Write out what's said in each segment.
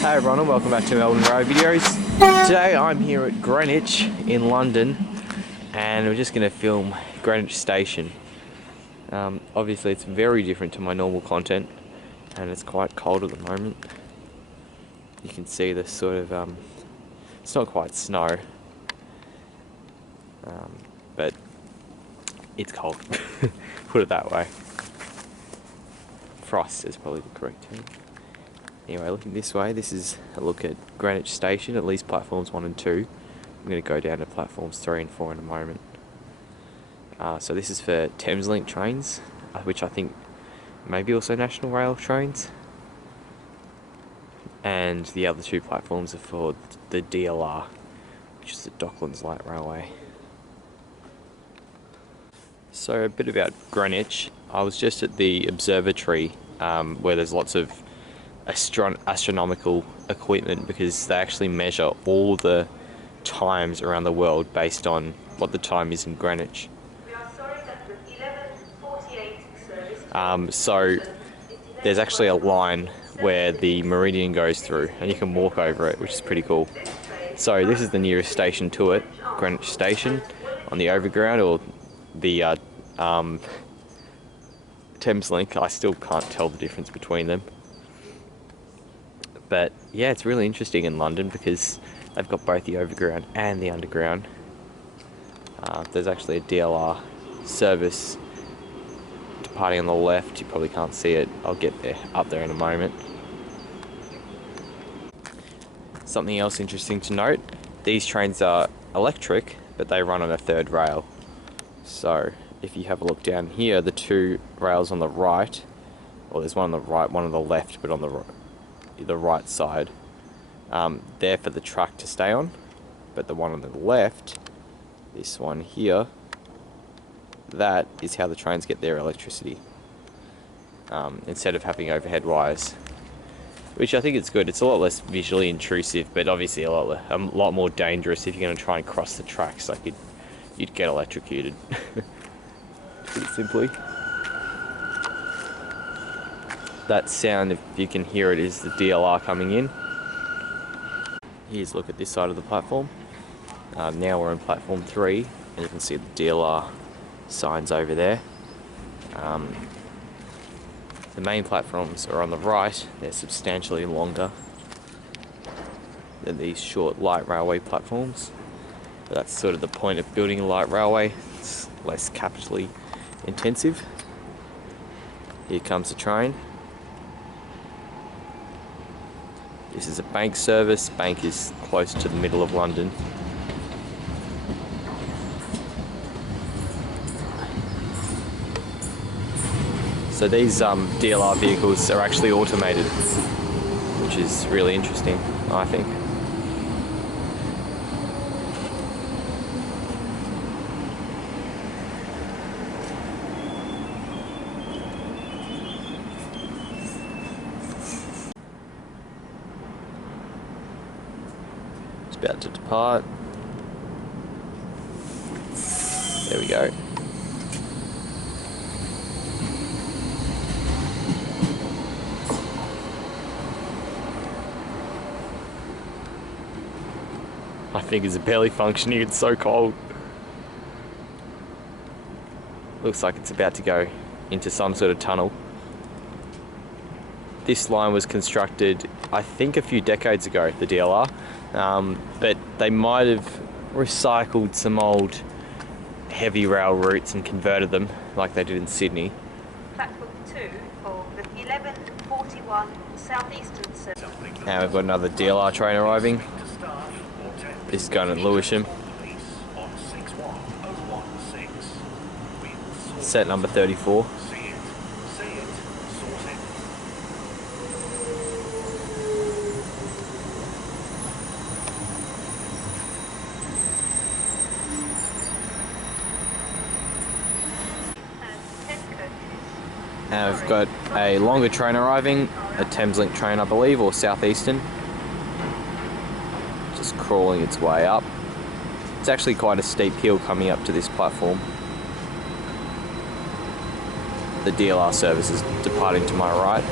Hey everyone and welcome back to Melbourne Road Videos. Today I'm here at Greenwich in London and we're just going to film Greenwich Station. Obviously it's very different to my normal content and it's quite cold at the moment. You can see the sort of, it's not quite snow, but it's cold, put it that way. Frost is probably the correct term. Anyway, looking this way, this is a look at Greenwich Station, at least platforms 1 and 2. I'm going to go down to platforms 3 and 4 in a moment. So this is for Thameslink trains, which I think maybe also National Rail trains. And the other 2 platforms are for the DLR, which is the Docklands Light Railway. So a bit about Greenwich. I was just at the observatory where there's lots of astronomical equipment because they actually measure all the times around the world based on what the time is in Greenwich. So there's actually a line where the meridian goes through and you can walk over it, which is pretty cool. So this is the nearest station to it, Greenwich Station, on the overground, or the Thameslink. I still can't tell the difference between them. But yeah, it's really interesting in London because they've got both the overground and the underground. There's actually a DLR service departing on the left. You probably can't see it. I'll get up there in a moment. Something else interesting to note, these trains are electric, but they run on a third rail. So if you have a look down here, the 2 rails on the right, or there's one on the right, one on the left, but on the right side, there for the truck to stay on, but the one on the left, this one here, that is how the trains get their electricity, instead of having overhead wires, which I think is good. It's a lot less visually intrusive, but obviously a lot more dangerous if you're going to try and cross the tracks. Like you'd get electrocuted. Pretty simply. That sound, if you can hear it, is the DLR coming in. Here's a look at this side of the platform. Now we're on platform 3 and you can see the DLR signs over there. The main platforms are on the right. They're substantially longer than these short light railway platforms. But that's sort of the point of building a light railway. It's less capitally intensive. Here comes the train. This is a bank service. Bank is close to the middle of London. So these DLR vehicles are actually automated, which is really interesting, I think. About to depart. There we go. My fingers are barely functioning, it's so cold. Looks like it's about to go into some sort of tunnel. This line was constructed, I think, a few decades ago, the DLR. But they might have recycled some old heavy rail routes and converted them like they did in Sydney. Platform 2 for the 11:41 Southeastern service. Now we've got another DLR train arriving. This is going to Lewisham. Set number 34. Now we've got a longer train arriving, a Thameslink train I believe, or Southeastern. Just crawling its way up. It's actually quite a steep hill coming up to this platform. The DLR service is departing to my right.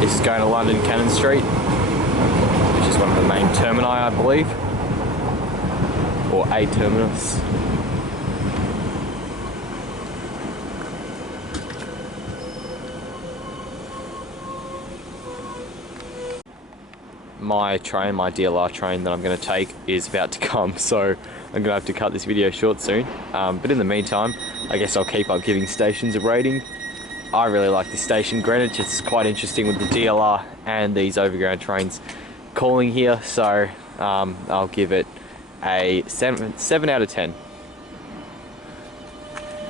This is going to London Cannon Street, which is one of the main termini, I believe, or a terminus. My train, my DLR train that I'm going to take is about to come, so I'm going to have to cut this video short soon. But in the meantime, I guess I'll keep up giving stations a rating. I really like this station, Greenwich. It's quite interesting with the DLR and these overground trains calling here, so I'll give it a 7 out of 10.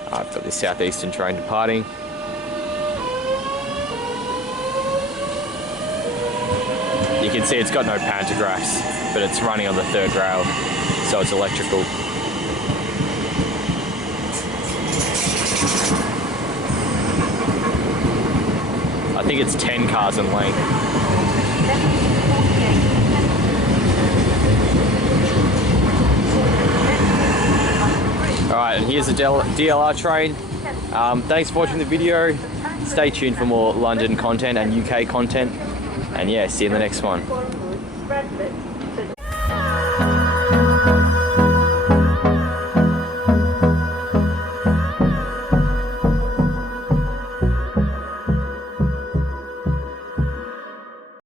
I've got this southeastern train departing. You can see it's got no pantographs, but it's running on the 3rd rail, so it's electrical. I think it's 10 cars in length. Alright, and here's the DLR train. Thanks for watching the video. Stay tuned for more London content and UK content. And yeah, see you in the next one.